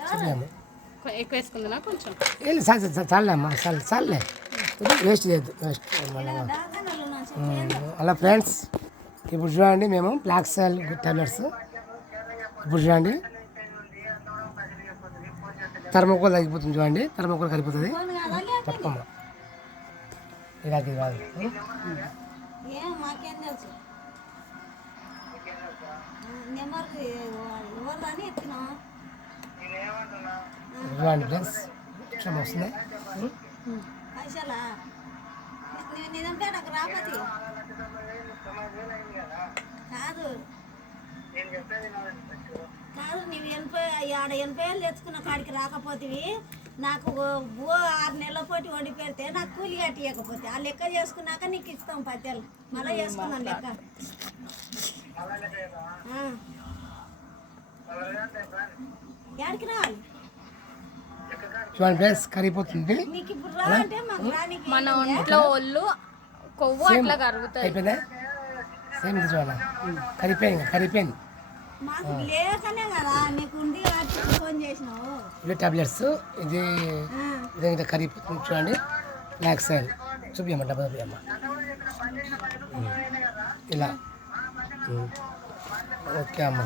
చూద్దాము. ఎక్కువ వేసుకుందా కొంచెం వెళ్ళి చాలే అమ్మ చాలే వేస్ట్ చేయద్దు వేస్ట్ అలా ఫ్రెండ్స్ ఇప్పుడు చూడండి మేము బ్లాక్ సెల్ టాబ్లెట్స్ ఇప్పుడు చూడండి థర్మోకోల్ తగ్గిపోతుంది చూడండి థర్మోకోల్ కలిగిపోతుంది పట్టుకోమ్మ ఇలా కాదు చూడండి ఫ్రెండ్స్ ఇట్లా వస్తుంది కాదు నువ్వు 80 తెచ్చుకున్న కాడికి రాకపోతే నాకు 6 నెలల పోటీ వండి పెడితే నాకు కూలి కట్టియకపోతే ఆ లెక్క చేసుకున్నాక నీకు ఇస్తాం 10 మళ్ళీ చేసుకున్నాం లెక్క ఎక్కడికి రావాలి చూడండి ఫ్రెండ్స్ కరిగిపోతుంది నీకు ఇప్పుడు రా అంటే మాకు రానికి మన ఒంట్లో ఒళ్ళు కొవ్వు అట్లా కరుగుతుంది అయిపోయిందా సేమ్ ఇది చూడండి కరిగిపోయింది మాకు లేకనే కదా నీకు ఉంది ఫోన్ చేసినావు ఇవి టాబ్లెట్స్ ఇది ఇదే కరిగిపోతుంది చూడండి బ్లాక్ సెల్ చూపియమ్మ డబ్బా చూపియమ్మ ఇలా ఓకే అమ్మ